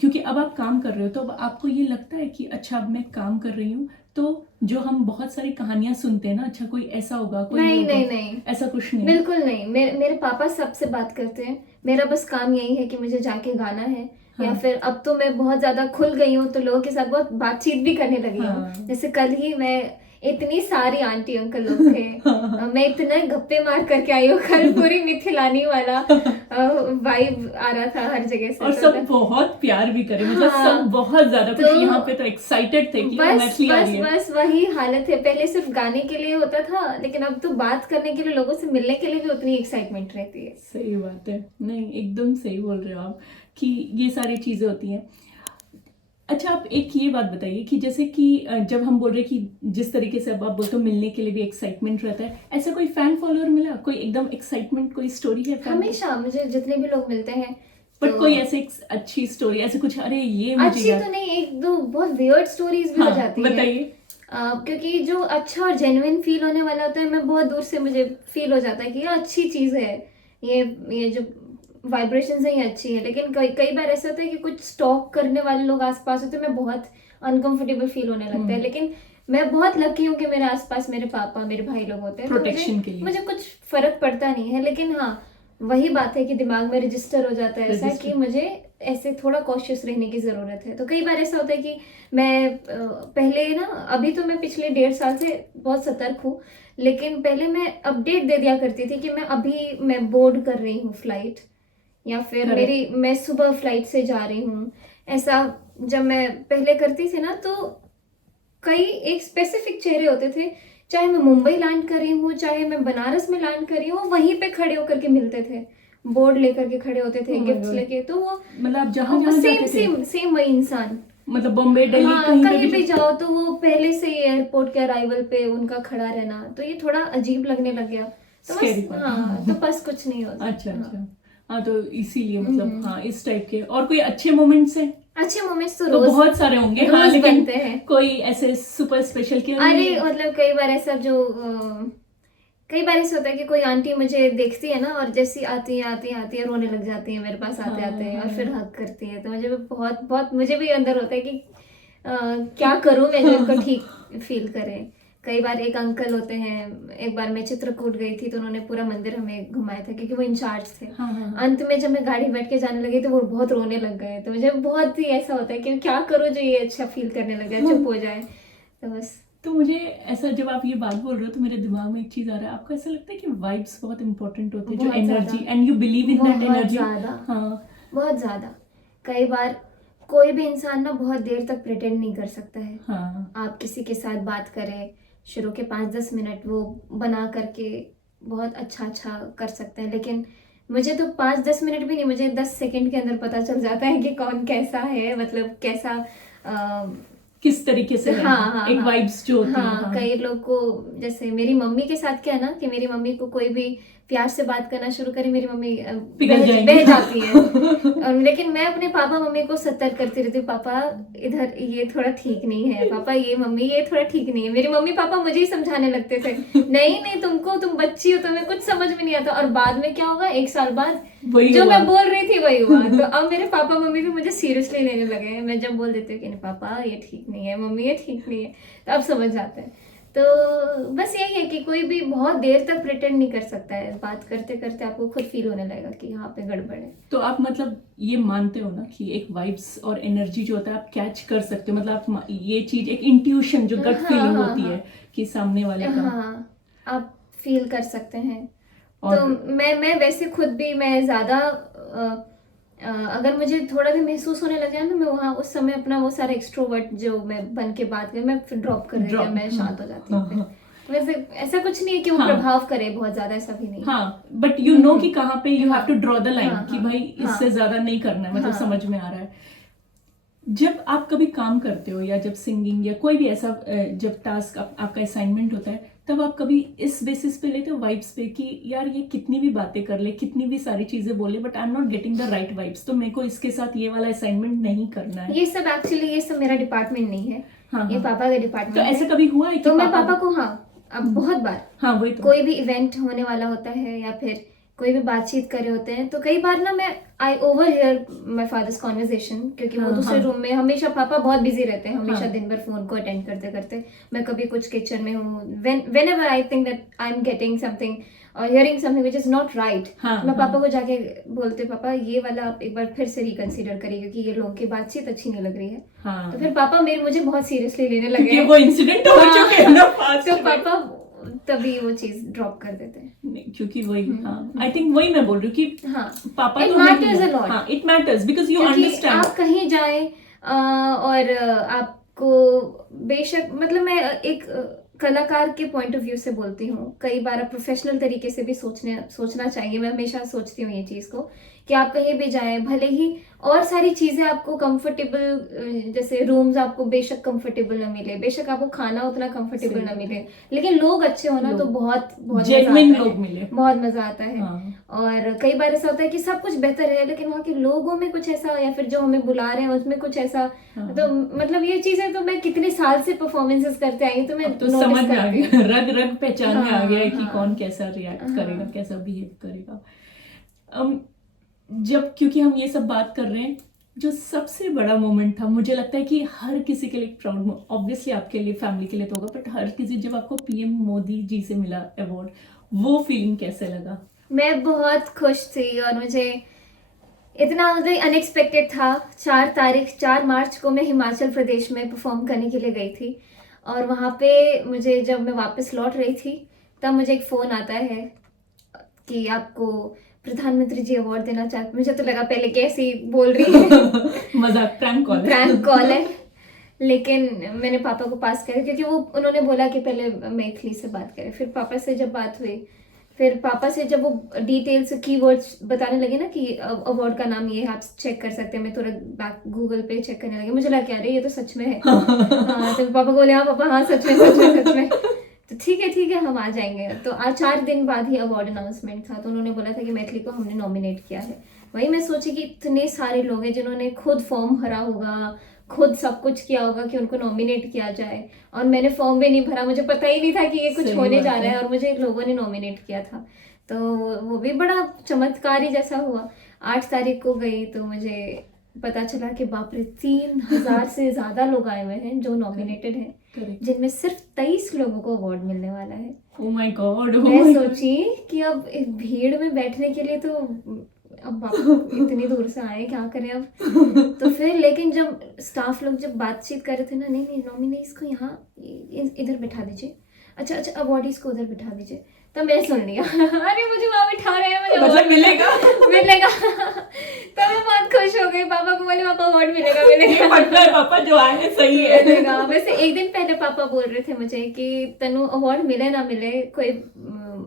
क्योंकि अब आप काम कर रहे हो तो अब आपको ये लगता है कि अच्छा अब मैं काम कर रही हूँ, तो जो हम बहुत सारी कहानियां सुनते हैं ना, अच्छा कोई ऐसा होगा, कोई नहीं, ऐसा कुछ नहीं, बिल्कुल नहीं। मेरे पापा सबसे बात करते हैं, मेरा बस काम यही है कि मुझे जाके गाना है। हाँ। या फिर अब तो मैं बहुत ज्यादा खुल गई हूँ तो लोगों के साथ बहुत बातचीत भी करने लगी हूँ। हाँ। जैसे कल ही मैं, इतनी सारी आंटी अंकल लोग थे मैं इतना गप्पे मार करके आई हूँ कल, पूरी मिथिलानी वाला वाइब आ रहा था हर जगह से। और सब बहुत प्यार भी करे, मतलब सब बहुत ज्यादा खुश, यहाँ पे तो एक्साइटेड थे कि मैथिली आ रही है। बस वही हालत है। पहले सिर्फ गाने के लिए होता था, लेकिन अब तो बात करने के लिए, लोगों से मिलने के लिए भी उतनी एक्साइटमेंट रहती है। सही बात है, नहीं एकदम सही बोल रहे हो आप कि ये सारी चीजें होती हैं। अच्छा, आप एक ये बात बताइए कि जैसे कि जब हम बोल रहे कि जिस तरीके से अब आप बोलते हो मिलने के लिए भी एक्साइटमेंट रहता है, ऐसा कोई फैन फॉलोअर मिला, कोई एकदम एक्साइटमेंट, कोई स्टोरी है? हमेशा मुझे जितने भी लोग मिलते हैं, बट कोई ऐसे एक अच्छी स्टोरी, ऐसे कुछ, अरे ये मुझे अच्छी तो नहीं, एक दो बहुत वियर्ड स्टोरीज भी हो जाती है। बताइए। क्योंकि जो अच्छा और जेन्युइन फील होने वाला होता है, मैं बहुत दूर से मुझे फील हो जाता है कि ये अच्छी चीज है, ये जो वाइब्रेशन ही अच्छी है। लेकिन कई बार ऐसा होता है कि कुछ स्टॉक करने वाले लोग आसपास होते हैं, मैं बहुत अनकंफर्टेबल फील होने लगता है। लेकिन मैं बहुत लकी हूँ कि मेरे आसपास मेरे पापा, मेरे भाई लोग होते हैं, प्रोटेक्शन के लिए मुझे कुछ फर्क पड़ता नहीं है। लेकिन हाँ, वही बात है कि दिमाग में रजिस्टर हो जाता है ऐसा Register. कि मुझे ऐसे थोड़ा कॉशियस रहने की ज़रूरत है। तो कई बार ऐसा होता है कि मैं पहले ना, अभी तो मैं पिछले 1.5 साल से बहुत सतर्क हूँ, लेकिन पहले मैं अपडेट दे दिया करती थी कि मैं बोर्ड कर रही हूँ फ्लाइट, या फिर Correct. मैं सुबह फ्लाइट से जा रही हूँ। ऐसा जब मैं पहले करती थी ना, तो कई एक स्पेसिफिक चेहरे होते थे, चाहे मैं मुंबई लैंड कर रही हूँ, चाहे मैं बनारस में लैंड कर रही हूँ, वहीं पे खड़े होकर के मिलते थे, बोर्ड लेकर के खड़े होते थे, Oh my गिफ्ट्स God. लेके। तो वो मतलब आप जहाँ जहाँ सेम जाते थे, सेम सेम वही इंसान, मतलब बॉम्बे, दिल्ली, हाँ कहीं पे कहीं भी भी जाओ तो वो पहले से ही एयरपोर्ट के अराइवल पे उनका खड़ा रहना, तो ये थोड़ा अजीब लगने लग गया। तो Scary बस part. हाँ, तो बस कुछ नहीं होता। अच्छा हाँ। अच्छा। हाँ, तो इसीलिए मतलब हाँ, इस टाइप के। और कोई अच्छे मोमेंट्स हैं? अच्छे मोमेंट्स तो तो रोज बहुत सारे होंगे, हाँ, रोज लेकिन बनते हैं। कोई ऐसे सुपर स्पेशल के अरे मतलब कई बार ऐसा कई बार ऐसा होता है कि कोई आंटी मुझे देखती है ना, और जैसी आती है रोने लग जाती है मेरे पास आते आते, और फिर हक करती है, तो मुझे भी बहुत बहुत, मुझे भी अंदर होता है कि क्या करूं मैं जो इनको ठीक फील करे। कई बार एक अंकल होते हैं, एक बार मैं चित्रकूट गई थी तो उन्होंने पूरा मंदिर हमें घुमाया था, क्योंकि वो इंचार्ज थे। अंत में जब मैं गाड़ी बैठ के जाने लगी तो वो बहुत रोने लग गए, तो मुझे बहुत ही ऐसा होता है कि क्या करूं जो ये अच्छा फील करने लग जाए, चुप हो जाए, तो बस। तो मुझे ऐसा, जब आप ये बात बोल रहे हो तो मेरे दिमाग में एक चीज आ रहा है, आपको ऐसा लगता है कि वाइब्स बहुत इंपॉर्टेंट होते हैं, जो बहुत एनर्जी, ज्यादा, and you believe in that बहुत एनर्जी? ज्यादा, हाँ, बहुत ज्यादा। कई बार कोई भी इंसान ना बहुत देर तक प्रिटेंड नहीं कर सकता है। हाँ, आप किसी के साथ बात करें, शुरू के 5-10 मिनट वो बना करके बहुत अच्छा अच्छा कर सकते हैं, लेकिन मुझे तो 5-10 मिनट भी नहीं, मुझे 10 सेकंड के अंदर पता चल जाता है कि कौन कैसा है, मतलब कैसा किस तरीके से है, हाँ हाँ एक हाँ वाइब्स जो होती है। हाँ। हाँ, कई लोग को, जैसे मेरी मम्मी के साथ क्या है ना, कि मेरी मम्मी को कोई भी प्यार से बात करना शुरू करे, मेरी मम्मी पिघल जाएंगी। बह जाती है। और लेकिन मैं अपने पापा मम्मी को सतर्क करती रहती हूँ, पापा इधर ये थोड़ा ठीक नहीं है, पापा ये मम्मी ये थोड़ा ठीक नहीं है। मेरी मम्मी पापा मुझे ही समझाने लगते थे, नहीं नहीं तुम बच्ची हो, तुम्हें कुछ समझ में नहीं आता। और बाद में क्या होगा, 1 साल बाद वही जो हुआ। मैं बोल रही थी वही हुआ। तो अब मेरे पापा मम्मी भी मुझे सीरियसली लेने लगे हैं। मैं जब बोल देती हूँ कि नहीं पापा ये ठीक नहीं है, मम्मी ये ठीक नहीं है, तो अब समझ जाते हैं। तो बस यही है कि कोई भी बहुत देर तक प्रिटेंड नहीं कर सकता है, बात करते करते आपको खुद फील होने लगेगा कि यहाँ पे गड़बड़ है। तो आप मतलब ये मानते हो ना कि एक वाइब्स और एनर्जी जो होता है आप कैच कर सकते हो, मतलब आप ये चीज, एक इंट्यूशन जो गट हाँ, फीलिंग हाँ, होती हाँ। है कि सामने वाले का। हाँ, आप फील कर सकते हैं। और तो मैं वैसे खुद भी, मैं ज्यादा अगर मुझे थोड़ा भी महसूस होने लग जाए ना, मैं वहाँ उस समय अपना वो सारा एक्सट्रोवर्ट जो मैं बन के बात कर, मैं फिर ड्रॉप कर देती हूँ, मैं शांत हो जाती हूँ फिर। तो वैसे ऐसा कुछ नहीं है कि वो हाँ, प्रभाव करे बहुत ज्यादा, ऐसा भी नहीं है। हाँ, बट यू नो कि कहाँ पे you have to draw the line, हाँ, कि हाँ, भाई इससे हाँ, ज्यादा नहीं करना है, मतलब हाँ। समझ में आ रहा है। जब आप कभी काम करते हो या जब सिंगिंग या कोई भी ऐसा जब टास्क आपका असाइनमेंट होता है, तब आप कभी इस बेसिस पे लेते हो वाइब्स पे कि यार ये कितनी भी बातें कर ले, कितनी भी सारी चीजें बोले, but I am not getting the right vibes, तो मेरे को इसके साथ ये वाला असाइनमेंट नहीं करना है। ये सब एक्चुअली, ये सब मेरा डिपार्टमेंट नहीं है। हाँ, ये हाँ। पापा का डिपार्टमेंट तो है। ऐसा कभी हुआ है कि तो मैं पापा को, हाँ, अब बहुत बार हाँ, वही तो। कोई भी इवेंट होने वाला होता है या फिर कोई भी बातचीत कर रहे होते हैं, तो कई बार ना मैं आई over here my father's conversation, क्योंकि वो हाँ, दूसरे हाँ। रूम में, हमेशा पापा बहुत बिजी रहते हैं, हमेशा हाँ। दिन भर फोन को अटेंड करते करते। मैं कभी कुछ किचन में हूँ, whenever I think that I am getting something और hearing something which is not right, हाँ, मैं हाँ। पापा को जाके बोलते, पापा ये वाला आप एक बार फिर से रिकंसिडर करिए, क्योंकि ये लोगों की बातचीत अच्छी नहीं लग रही है। हाँ, तो फिर पापा मुझे बहुत सीरियसली लेने लगे क्योंकि हैं। वो इंसिडेंट हो चुके हैं ना पास्ट तो में। पापा तभी वो चीज ड्रॉप कर देते हैं। नहीं, क्योंकि वही, हाँ, आई थिंक वही मैं बोल रही हूँ कि हाँ, पापा it तो matters है, a lot. हाँ, इट मैटर्स बिकॉज यू क्योंकि अंडरस्टैंड। आप कहीं जाएं और आपको बेशक, मतलब मैं एक कलाकार के पॉइंट ऑफ व्यू से बोलती हूँ, कई बार प्रोफेशनल तरीके से भी सोचना चाहिए। मैं हमेशा सोचती हूँ ये चीज़ को कि आप कहीं भी जाएं, भले ही और सारी चीज़ें आपको कंफर्टेबल, जैसे रूम्स आपको बेशक कंफर्टेबल ना मिले, बेशक आपको खाना उतना कंफर्टेबल ना मिले, लेकिन लोग अच्छे हो ना, तो बहुत बहुत मजा आता जेन्युइन है, लोग मिले, बहुत मजा आता है। हाँ। और कई बार ऐसा होता है कि सब कुछ बेहतर है, लेकिन वहाँ के लोगों में कुछ ऐसा, या फिर जो हमें बुला रहे हैं उसमें कुछ ऐसा, हाँ। तो मतलब ये चीजें तो मैं कितने साल से परफॉर्मेंसेस करते आई हूँ, तो मैं अब तो notice समझ में आ करती गया, हूँ। रग रग पहचान में आ गया है कि हाँ, कौन कैसा रिएक्ट हाँ। करेगा, कैसा बिहेव करेगा। जब, क्योंकि हम ये सब बात कर रहे हैं, जो सबसे बड़ा मोमेंट था, मुझे लगता है कि हर किसी के लिए प्राउड, ऑब्वियसली आपके लिए, फैमिली के लिए तो होगा, बट हर किसी, जब आपको पीएम मोदी जी से मिला अवार्ड, वो फीलिंग कैसे लगा? मैं बहुत खुश थी और मुझे इतना मतलब अनएक्सपेक्टेड था। 4 मार्च को मैं हिमाचल प्रदेश में परफॉर्म करने के लिए गई थी और वहाँ पे मुझे जब मैं वापस लौट रही थी तब मुझे एक फ़ोन आता है कि आपको प्रधानमंत्री जी अवार्ड देना चाहते। मुझे तो लगा पहले कैसी बोल रही है मजाक, प्रैंक कॉल है। लेकिन मैंने पापा को पास किया क्योंकि वो उन्होंने बोला कि पहले मैथिली से बात करें। फिर पापा से जब बात हुई, फिर पापा से जब वो डिटेल्स कीवर्ड्स बताने लगे ना कि अवार्ड का नाम ये है, आप चेक कर सकते हैं, मैं तुरंत बैक गूगल पे चेक करने लगी। मुझे लगा क्या रही ये तो सच में है। हाँ, तो पापा को बोले हाँ पापा, हाँ सच में सच में सच में। तो ठीक है हम आ जाएंगे। तो आज 4 दिन बाद ही अवार्ड अनाउंसमेंट था, तो उन्होंने बोला था कि मैथिली को हमने नॉमिनेट किया है। वही मैं सोची कि इतने सारे लोग हैं जिन्होंने खुद फॉर्म भरा होगा, खुद सब कुछ किया होगा कि उनको नॉमिनेट किया जाए, और मैंने फॉर्म भी नहीं भरा, मुझे पता ही नहीं था कि ये कुछ सही होने बात जा रहा है। है और मुझे लोगों ने नॉमिनेट किया था। तो वो भी बड़ा चमत्कार ही जैसा हुआ। 8 तारीख को गई तो मुझे पता चला कि बाप रे 3000 से ज्यादा लोग आए हुए हैं जो नॉमिनेटेड हैं, करेक्ट। जिनमें सिर्फ 23 लोगों को अवार्ड मिलने वाला है। Oh my God. मैं सोची कि अब इस भीड़ में बैठने के लिए तो अब बाप इतनी दूर से आए, क्या करें अब। तो फिर लेकिन जब स्टाफ लोग जब बातचीत कर रहे थे ना, नहीं नॉमिनीज को यहाँ इधर बिठा दीजिए, अच्छा अवार्डीज को उधर बिठा दीजिए, तो मैं सुन लिया अरे मुझे वहां बिठा रहे हैं, मुझे मतलब award मिलेगा। मिलेगा। तो मैं बहुत खुश हो गई, पापा को बोले पापा अवार्ड मिलेगा ये मिलेगा पटना है पापा, जो आए हैं सही है। मिलेगा। वैसे एक दिन पहले पापा बोल रहे थे मुझे कि तनु अवार्ड मिले ना मिले कोई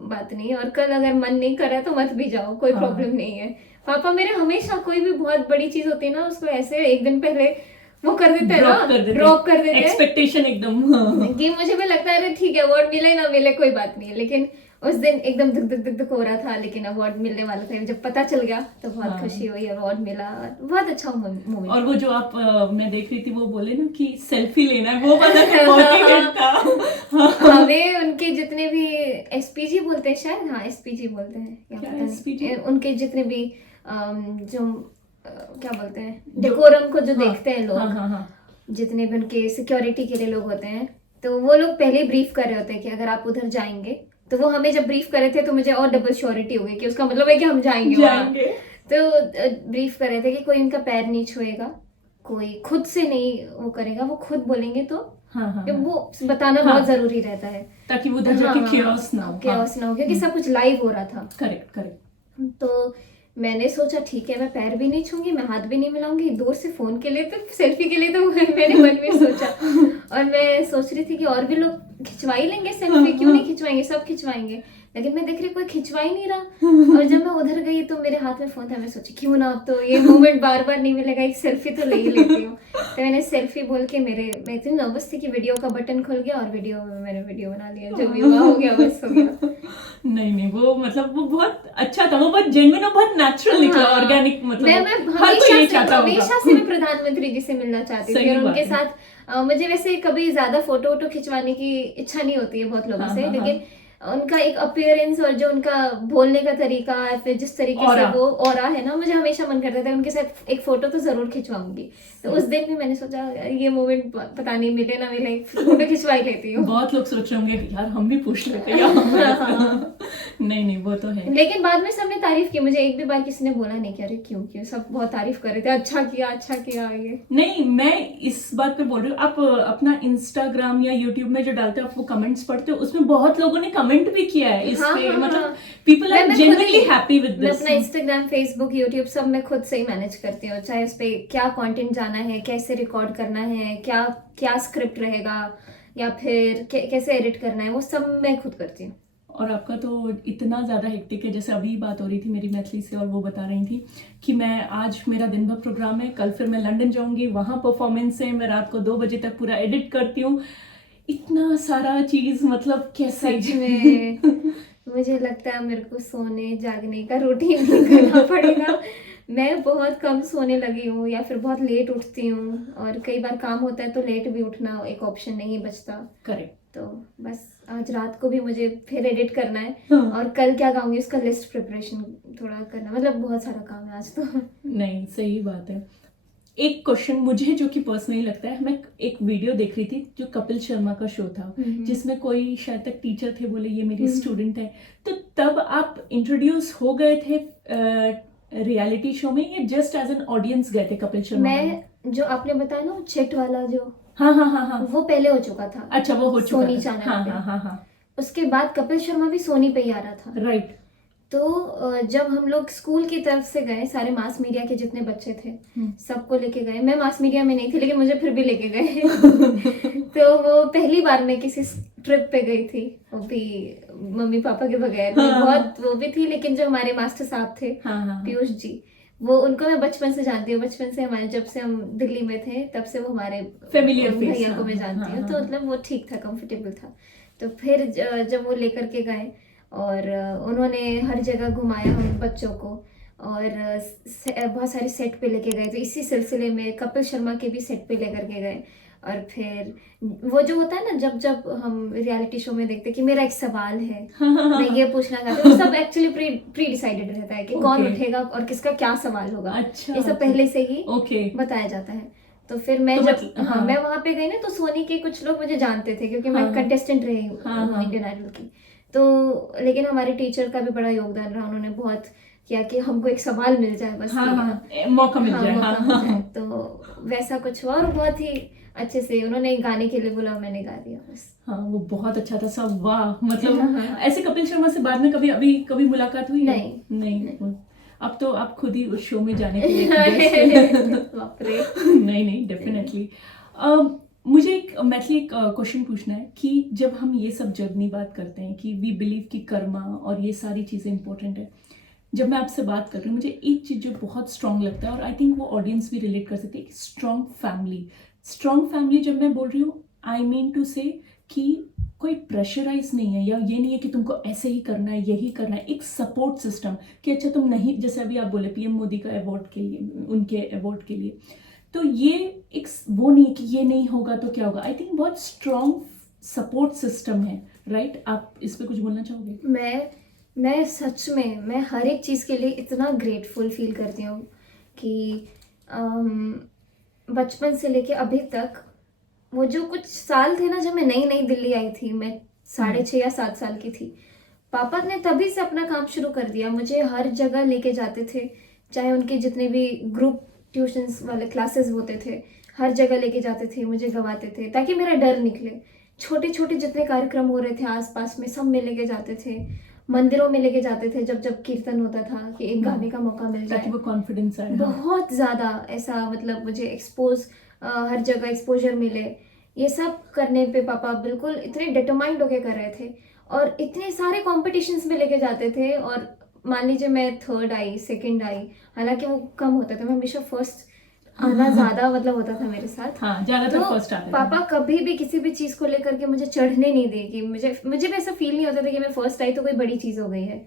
बात नहीं, और कल अगर मन नहीं कर रहा तो मत भी जाओ, कोई हाँ। प्रॉब्लम नहीं है। पापा मेरे हमेशा कोई भी बहुत बड़ी चीज होती है ना उसको ऐसे एक दिन पहले वो कर देते हैं ना, ड्रॉप कर देते हैं एक्सपेक्टेशन एकदम। हाँ। कि मुझे भी लगता है अरे ठीक है अवार्ड मिले ना मिले कोई बात नहीं है। लेकिन उस दिन एकदम धुक धुक हो रहा था, लेकिन अवार्ड मिलने वाला था। जब पता चल गया तो बहुत हाँ। खुशी हुई, अवार्ड मिला, बहुत अच्छा मूवी। और वो जो आप मैं देख रही थी वो बोले ना कि सेल्फी लेना है, वो वाला मोटिवेट था। हमें उनके जितने भी एसपीजी बोलते हैं शायद, हाँ एसपीजी बोलते हैं या क्या पता नहीं। SPG? उनके जितने भी जो क्या बोलते हैं डेकोरम को जो हाँ, देखते हैं लोग, हाँ। जितने भी उनके सिक्योरिटी के लिए लोग होते हैं, तो वो लोग पहले ब्रीफ कर रहे होते हैं कि अगर आप उधर जाएंगे, तो वो हमें जब ब्रीफ कर रहे थे तो मुझे और डबल श्योरिटी हो गई कि उसका मतलब है कि हम जाएंगे वहाँ। तो ब्रीफ कर रहे थे कि कोई उनका पैर नहीं छुएगा, कोई खुद से नहीं वो करेगा, वो खुद बोलेंगे तो हाँ। कि वो बताना हाँ। बहुत जरूरी रहता है ताकि वो उधर जाके chaos ना हो। chaos ना हो, क्योंकि सब कुछ लाइव हो रहा था। करेक्ट। तो मैंने सोचा ठीक है मैं पैर भी नहीं छूंगी, मैं हाथ भी नहीं मिलाऊंगी, दूर से फोन के लिए तो सेल्फी के लिए तो मैंने मन में सोचा। और मैं सोच रही थी कि और भी लोग खिंचवा ही लेंगे सेल्फी, क्यों नहीं खिंचवाएंगे, सब खिंचवाएंगे। लेकिन मैं देख रही कोई खिंचवा ही नहीं रहा। और जब मैं उधर गई तो मेरे हाथ में फोन था, मैं सोची क्यों ना, अब तो ये मोमेंट बार बार नहीं मिलेगा, एक सेल्फी तो ले ही लेती हूँ। तो मैंने सेल्फी बोल के मैं इतनी नर्वस थी कि वीडियो का बटन खुल गया और मैंने वीडियो बना लिया, जो भी हुआ हो गया बस हो गया। नहीं वो मतलब वो बहुत अच्छा था, वो बहुत जेन्युइन और बहुत नेचुरल निकला, ऑर्गेनिक। मतलब मैं हर कोई ये चाहता होगा। हमेशा से मैं प्रधानमंत्री जी से मिलना चाहती थी, सही और बात उनके है। साथ मुझे वैसे कभी ज्यादा फोटो खिंचवाने की इच्छा नहीं होती है बहुत लोगों हाँ, से, हाँ, लेकिन उनका एक अपीयरेंस और जो उनका बोलने का तरीका है, फिर जिस तरीके से वो ऑरा है ना, मुझे हमेशा मन करता था उनके साथ एक फोटो तो जरूर खिंचवाऊंगी। तो उस दिन भी मैंने सोचा ये मोमेंट पता नहीं मिले ना मिले, फोटो खिंचवा ही लेती हूँ। बहुत लोग सोच रहे होंगे यार हम भी पूछ लेते हैं। नहीं वो तो है। लेकिन बाद में सबने तारीफ की, मुझे एक भी बार किसी ने बोला नहीं कि अरे क्यों, सब बहुत तारीफ कर रहे थे, अच्छा किया ये। नहीं मैं इस बात पे बोल रही हूँ, आप अपना इंस्टाग्राम या यूट्यूब में जो डालते हो आप वो कमेंट्स पढ़ते हो, उसमें बहुत लोगों ने कमेंट भी किया है इस पे। मतलब people are genuinely happy with मैं दिस। अपना इंस्टाग्राम, फेसबुक, यूट्यूब सब मैं खुद से ही मैनेज करती हूँ, चाहे उस पे क्या कंटेंट जाना है, कैसे रिकॉर्ड करना है, क्या स्क्रिप्ट रहेगा, या फिर कैसे एडिट करना है, वो सब मैं खुद करती हूँ। और आपका तो इतना ज़्यादा हेक्टिक है, जैसे अभी बात हो रही थी मेरी मैथिली से और वो बता रही थी कि मैं आज मेरा दिन भर प्रोग्राम है, कल फिर मैं लंदन जाऊंगी, वहाँ परफॉर्मेंस है, मैं रात को 2 बजे तक पूरा एडिट करती हूँ, इतना सारा चीज, मतलब कैसे। सच में मुझे लगता है मेरे को सोने जागने का रूटीन करना पड़ेगा। मैं बहुत कम सोने लगी हूँ, या फिर बहुत लेट उठती हूँ, और कई बार काम होता है तो लेट भी उठना एक ऑप्शन नहीं बचता। करेक्ट। तो बस आज रात को भी मुझे फिर एडिट करना है, हाँ। और कल क्या गाऊंगी उसका लिस्ट प्रिपरेशन थोड़ा करना, मतलब बहुत सारा काम है आज तो। नहीं सही बात है। एक क्वेश्चन मुझे जो कि पर्सनली लगता है, मैं एक वीडियो देख रही थी जो कपिल शर्मा का शो था, जिसमें कोई शायद तक टीचर थे, बोले ये मेरी स्टूडेंट है, तो तब आप इंट्रोड्यूस हो गए थे रियलिटी शो में या जस्ट एज एन ऑडियंस गए थे कपिल शर्मा वाले? मैं जो आपने बताया ना चेट वाला जो, हाँ हाँ हाँ हाँ, वो पहले हो चुका था। अच्छा वो हो चुका सोनी था। चैनल हाँ पे। हाँ हाँ हाँ, उसके बाद कपिल शर्मा भी सोनी पे ही आ रहा था। राइट। तो जब हम लोग स्कूल की तरफ से गए, सारे मास मीडिया के जितने बच्चे थे सबको लेके गए। मैं मास मीडिया में नहीं थी लेकिन मुझे फिर भी लेके गए। तो वो पहली बार मैं किसी ट्रिप पे गई थी, वो भी मम्मी पापा के बगैर। मैं बहुत वो भी थी, लेकिन जो हमारे मास्टर साहब थे पीयूष जी, वो उनको मैं बचपन से जानती हूँ। बचपन से हमारे, जब से हम दिल्ली में थे तब से वो हमारे Familiar face, भैया को मैं जानती हूँ। तो मतलब वो ठीक था, कंफर्टेबल था। तो फिर जब वो लेकर के गए और उन्होंने हर जगह घुमाया हम बच्चों को, और बहुत सारे सेट पे लेके गए। तो इसी सिलसिले में कपिल शर्मा के भी सेट पे लेकर के गए। और फिर वो जो होता है ना, जब जब हम रियलिटी शो में देखते हैं कि मेरा एक सवाल है, मैं ये पूछना चाहती हूँ, सब एक्चुअली प्री डिसाइडेड रहता है कि कौन उठेगा और किसका क्या सवाल होगा। अच्छा, ये सब पहले से ही बताया जाता है। तो फिर मैं मैं वहां पे गई ना, तो सोनी के कुछ लोग मुझे जानते थे क्योंकि मैं कंटेस्टेंट रही हूँ इंडियन आइडल की। तो लेकिन हमारे टीचर का भी बड़ा योगदान रहा, उन्होंने बहुत किया कि हमको एक सवाल मिल जाए, बस मौका मिल जाए। तो वैसा कुछ हुआ और बहुत ही अच्छे से उन्होंने गाने के लिए बोला, मैंने गा दिया बस। हाँ, वो बहुत अच्छा था सब। वाह, मतलब ऐसे कपिल शर्मा से बाद में कभी मुलाकात हुई? नहीं। अब तो आप खुद ही उस शो में जाने के लिए नहीं, डेफिनेटली। मुझे मैथिली एक क्वेश्चन पूछना है कि जब हम ये सब जर्नी बात करते हैं कि वी बिलीव कि कर्मा और ये सारी चीज़ें इंपॉर्टेंट है, जब मैं आपसे बात कर रही हूँ मुझे एक चीज़ जो बहुत स्ट्रांग लगता है, और आई थिंक वो ऑडियंस भी रिलेट कर सकते हैं, स्ट्रांग फैमिली जब मैं बोल रही हूँ, आई मीन टू से कि कोई प्रेशराइज नहीं है, या ये नहीं है कि तुमको ऐसे ही करना है, यही करना है। एक सपोर्ट सिस्टम कि अच्छा तुम नहीं, जैसे अभी आप बोले पीएम मोदी का अवार्ड के लिए, उनके अवार्ड के लिए, तो ये एक वो नहीं है कि ये नहीं होगा तो क्या होगा। आई थिंक बहुत स्ट्रांग सपोर्ट सिस्टम है, राइट? आप इस पे कुछ बोलना चाहोगे? मैं सच में, मैं हर एक चीज़ के लिए इतना ग्रेटफुल फील करती हूँ कि बचपन से लेके अभी तक, वो जो कुछ साल थे ना जब मैं नई दिल्ली आई थी, मैं 6.5 या 7 साल की थी, पापा ने तभी से अपना काम शुरू कर दिया। मुझे हर जगह लेके जाते थे, चाहे उनके जितने भी ग्रुप ट्यूशन्स वाले क्लासेस होते थे, हर जगह लेके जाते थे, मुझे गवाते थे ताकि मेरा डर निकले। छोटे छोटे जितने कार्यक्रम हो रहे थे आसपास में, सब में लेके जाते थे। मंदिरों में लेके जाते थे जब कीर्तन होता था कि एक गाने का मौका मिल जाए, वो कॉन्फिडेंस आए। बहुत ज़्यादा ऐसा, मतलब मुझे हर जगह एक्सपोजर मिले। ये सब करने पे पापा बिल्कुल इतने डिटरमाइंड होके कर रहे थे, और इतने सारे कॉम्पिटिशन्स में लेके जाते थे। और मान लीजिए मैं 3rd आई, 2nd आई, हालांकि वो कम होता था, मैं हमेशा फर्स्ट आना ज्यादा मतलब होता था मेरे साथ। ज्यादातर फर्स्ट आते थे। पापा कभी भी किसी भी चीज को लेकर के मुझे चढ़ने नहीं देगी। मुझे भी ऐसा फील नहीं होता था कि मैं फर्स्ट आई तो कोई बड़ी चीज हो गई है,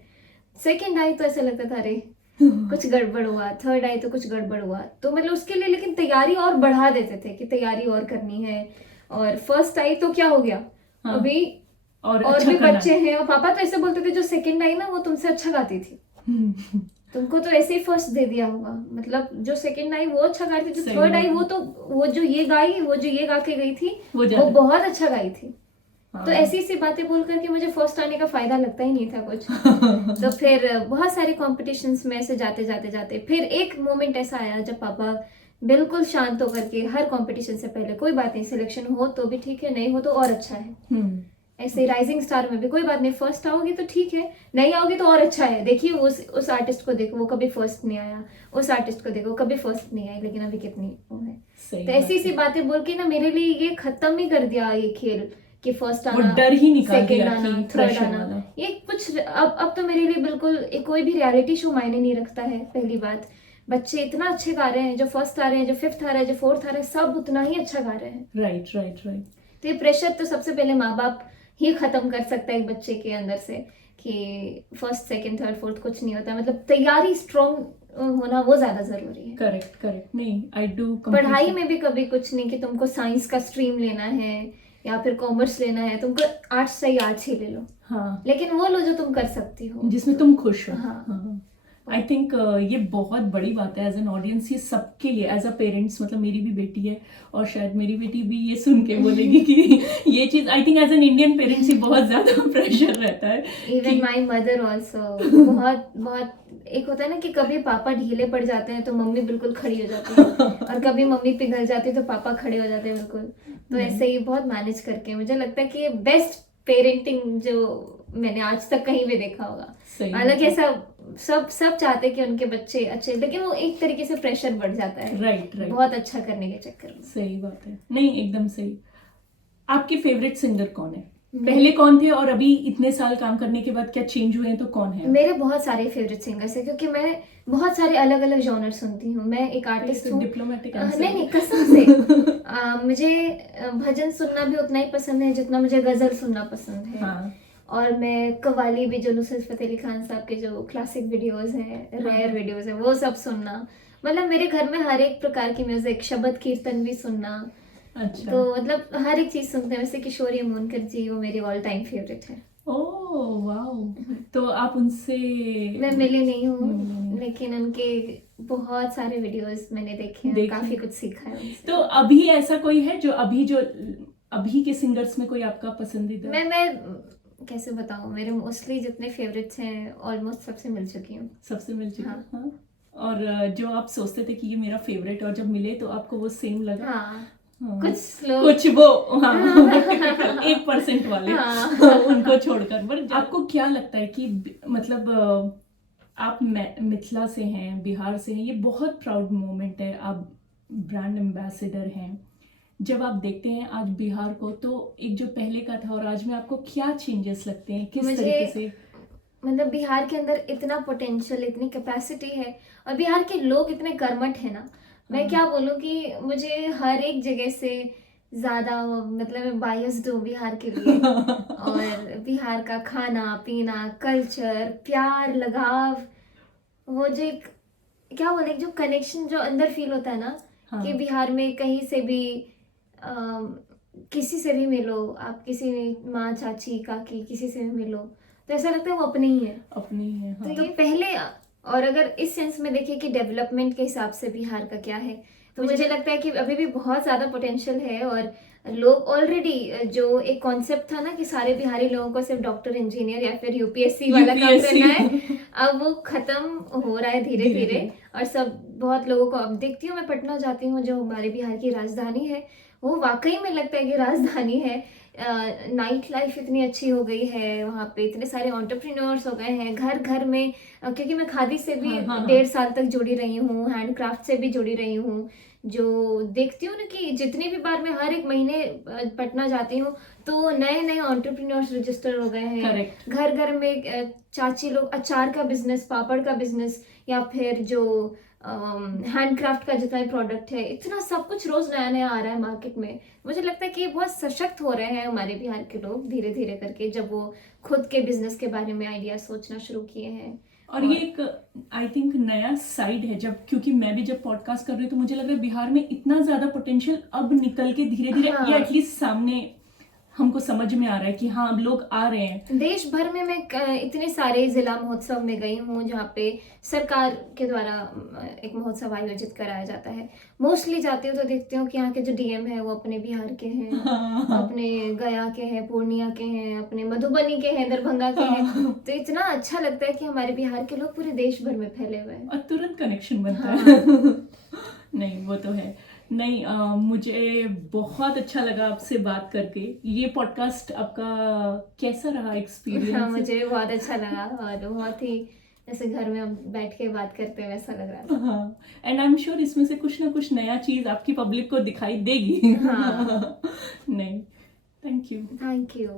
2nd आई तो ऐसा लगता था अरे कुछ गड़बड़ हुआ, 3rd आई तो कुछ गड़बड़ हुआ। तो मतलब उसके लिए लेकिन तैयारी और बढ़ा देते थे कि तैयारी और करनी है, और 1st आई तो क्या हो गया, अभी और भी बच्चे हैं। और पापा तो ऐसे बोलते थे जो 2nd आई ना वो तुमसे अच्छा गाती थी, तुमको तो ऐसे ही फर्स्ट दे दिया होगा। मतलब जो 2nd आई वो अच्छा गाई थी, जो 3rd आई वो जो ये गा के गई थी वो बहुत अच्छा गाई थी। तो ऐसी सी बातें बोल करके मुझे फर्स्ट आने का फायदा लगता ही नहीं था कुछ। तो फिर बहुत सारे कॉम्पिटिशन्स में ऐसे जाते फिर एक मोमेंट ऐसा आया जब पापा बिल्कुल शांत होकर के, हर कंपटीशन से पहले कोई बात नहीं, सिलेक्शन हो तो भी ठीक है, नहीं हो तो और अच्छा है। ऐसे राइजिंग स्टार में भी कोई बात नहीं, फर्स्ट आओगी तो ठीक है, नहीं आओगी तो और अच्छा है। देखिए उस आर्टिस्ट को देखो, वो कभी फर्स्ट नहीं आया, उस आर्टिस्ट को देखो कभी फर्स्ट नहीं आई, लेकिन अभी कितनी वो है। तो ऐसी सी बातें बोल के ना मेरे लिए ये खत्म ही कर दिया ये खेल कि फर्स्ट आना, डर ही निकाल दिया, 2nd आना, 3rd आना। ये कुछ अब तो मेरे लिए बिल्कुल कोई भी रियलिटी शो मायने नहीं रखता है। पहली बात, बच्चे इतना अच्छे गा रहे हैं, जो 1st आ रहे हैं, जो 5th आ रहे हैं, जो 4th आ रहे हैं, सब उतना ही अच्छा गा रहे हैं। राइट। तो ये प्रेशर तो सबसे पहले माँ बाप ही खत्म कर सकता है एक बच्चे के अंदर से कि 1st, 2nd, 3rd, 4th कुछ नहीं होता। मतलब तैयारी स्ट्रॉन्ग होना वो ज्यादा जरूरी है। करेक्ट। नहीं, आई डू। पढ़ाई में भी कभी कुछ नहीं कि तुमको साइंस का स्ट्रीम लेना है या फिर कॉमर्स लेना है, तुमको आर्ट्स चाहिए आर्ट्स ही ले लो। लेकिन वो लो जो तुम कर सकती हो, जिसमें तुम खुश हो। आई थिंक ये बहुत बड़ी बात है एज एन ऑडियंस, ये सबके लिए, एज अ पेरेंट्स, मतलब मेरी भी बेटी है और शायद मेरी बेटी भी ये सुन के बोलेगी कि ये चीज, I think as an Indian parents ये बहुत ज्यादा प्रेशर रहता है। इवन माई मदर ऑल्सो बहुत बहुत, एक होता है ना कि कभी पापा ढीले पड़ जाते हैं तो मम्मी बिल्कुल खड़ी हो जाती है और कभी मम्मी पिघल जाती है तो पापा खड़े हो जाते हैं बिल्कुल। तो ऐसे ही बहुत मैनेज करके मुझे लगता है कि ये बेस्ट पेरेंटिंग जो मैंने आज तक कहीं भी देखा होगा। सही हालांकि ऐसा सब चाहते हैं कि उनके बच्चे अच्छे, लेकिन वो एक तरीके से प्रेशर बढ़ जाता है राइट बहुत अच्छा करने के चक्कर में। सही बात है, नहीं एकदम सही। आपके फेवरेट सिंगर कौन है? पहले कौन थे और अभी इतने साल काम करने के बाद क्या चेंज हुए हैं, तो कौन है? मेरे बहुत सारे फेवरेट सिंगर्स हैं क्योंकि मैं बहुत सारे अलग अलग जॉनर सुनती हूँ। मैं एक आर्टिस्ट हूँ। डिप्लोमेटिक नहीं कसम से मुझे भजन सुनना भी उतना ही पसंद है जितना मुझे गजल सुनना पसंद है। हाँ। और मैं कव्वाली भी, जो नुसरत फतेह अली खान साहब के जो क्लासिक वीडियोस हैं, रेयर वीडियोस हैं, वो सब सुनना। मतलब मेरे घर में हर एक प्रकार की म्यूजिक, शबद कीर्तन भी सुनना। अच्छा। तो मतलब हर एक चीज सुनते हैं। वैसे किशोरी अमोनकर जी वो मेरी ऑल टाइम फेवरेट है। ओह वाओ, तो आप उनसे? मैं मिली नहीं हूँ लेकिन उनके बहुत सारे वीडियोस मैंने देखे हैं, काफी कुछ सीखा है उनसे। तो अभी ऐसा कोई है जो अभी के सिंगर्स में कोई आपका पसंदीदा? मैं कैसे बताऊँ, मेरे मोस्टली जितने फेवरेट्स हैं ऑलमोस्ट सबसे मिल चुकी हूँ। सबसे मिल चुकी? हाँ। हाँ। और जो आप सोचते थे कि ये मेरा फेवरेट और जब मिले तो आपको वो सेम लगा? हाँ। हाँ। कुछ लोग, कुछ वो, हाँ, 1% वाले, हाँ। उनको छोड़कर। पर आपको क्या लगता है कि मतलब आप मिथिला से हैं, बिहार से हैं, ये बहुत प्राउड मोमेंट है, आप ब्रांड एम्बेसडर हैं। जब आप देखते हैं आज बिहार को, तो एक जो पहले का था और आज में आपको क्या चेंजेस लगते हैं, किस तरीके से? मतलब बिहार के अंदर इतना पोटेंशियल, इतनी कैपेसिटी है और बिहार के लोग इतने कर्मठ है ना। मैं क्या बोलूँ कि मुझे हर एक जगह से ज़्यादा, मतलब मैं बायस्ड हूँ बिहार के लिए। और बिहार का खाना पीना, कल्चर, प्यार, लगाव, वो जो एक, क्या बोले, जो कनेक्शन जो अंदर फील होता है ना। हाँ। कि बिहार में कहीं से भी किसी से भी मिलो आप, किसी माँ चाची काकी किसी से भी मिलो तो ऐसा लगता है वो अपने ही है। अपनी है। हाँ। तो ये पहले, और अगर इस सेंस में देखिए कि डेवलपमेंट के हिसाब से बिहार का क्या है, तो मुझे लगता है कि अभी भी बहुत ज़्यादा पोटेंशियल है। और लोग ऑलरेडी, जो एक कॉन्सेप्ट था ना कि सारे बिहारी लोगों को सिर्फ डॉक्टर, इंजीनियर या फिर यूपीएससी वाला काम करना है, अब वो खत्म हो रहा है धीरे धीरे। और सब, बहुत लोगों को अब देखती हूँ, मैं पटना जाती हूँ जो हमारे बिहार की राजधानी है, वो वाकई में लगता है कि राजधानी है। नाइट लाइफ इतनी अच्छी हो गई है वहाँ पे, इतने सारे एंटरप्रेन्योर्स हो गए हैं घर घर में। क्योंकि मैं खादी से भी 1.5 साल तक जुड़ी रही हूँ, हैंडक्राफ्ट से भी जुड़ी रही हूँ। जो देखती हूँ ना कि जितनी भी बार मैं हर एक महीने पटना जाती हूँ तो नए नए एंटरप्रेन्योर्स रजिस्टर हो गए हैं। घर घर में चाची लोग अचार का बिजनेस, पापड़ का बिजनेस, या फिर जो हैंडक्राफ्ट का जितना प्रोडक्ट है, इतना सब कुछ रोज नया नया आ रहा है मार्केट में। मुझे लगता है कि ये बहुत सशक्त हो रहे हैं हमारे बिहार के लोग धीरे धीरे करके, जब वो खुद के बिजनेस के बारे में आइडिया सोचना शुरू किए हैं। और ये एक आई थिंक नया साइड है, जब, क्योंकि मैं भी जब पॉडकास्ट कर रही हूँ तो मुझे लग रहा है बिहार में इतना ज्यादा पोटेंशियल अब निकल के धीरे धीरे, या एटलीस्ट सामने हमको समझ में आ रहा है कि हाँ अब लोग आ रहे हैं। देश भर में मैं इतने सारे जिला महोत्सव में गई हूँ जहाँ पे सरकार के द्वारा एक महोत्सव आयोजित कराया जाता है। मोस्टली जाती हूँ तो देखती हूँ कि यहाँ के जो डीएम है वो अपने बिहार के हैं, अपने गया के हैं, पूर्णिया के हैं, अपने मधुबनी के हैं, दरभंगा के हैं। तो इतना अच्छा लगता है कि हमारे बिहार के लोग पूरे देश भर में फैले हुए हैं और तुरंत कनेक्शन बनता है। नहीं वो तो है। नहीं मुझे बहुत अच्छा लगा आपसे बात करके। ये पॉडकास्ट आपका कैसा रहा एक्सपीरियंस? हाँ, मुझे बहुत अच्छा लगा और बहुत ही जैसे घर में हम बैठ के बात करते हैं वैसा लग रहा था। हाँ, एंड आई एम श्योर इसमें से कुछ ना कुछ नया चीज आपकी पब्लिक को दिखाई देगी। हाँ। नहीं, थैंक यू। Thank you.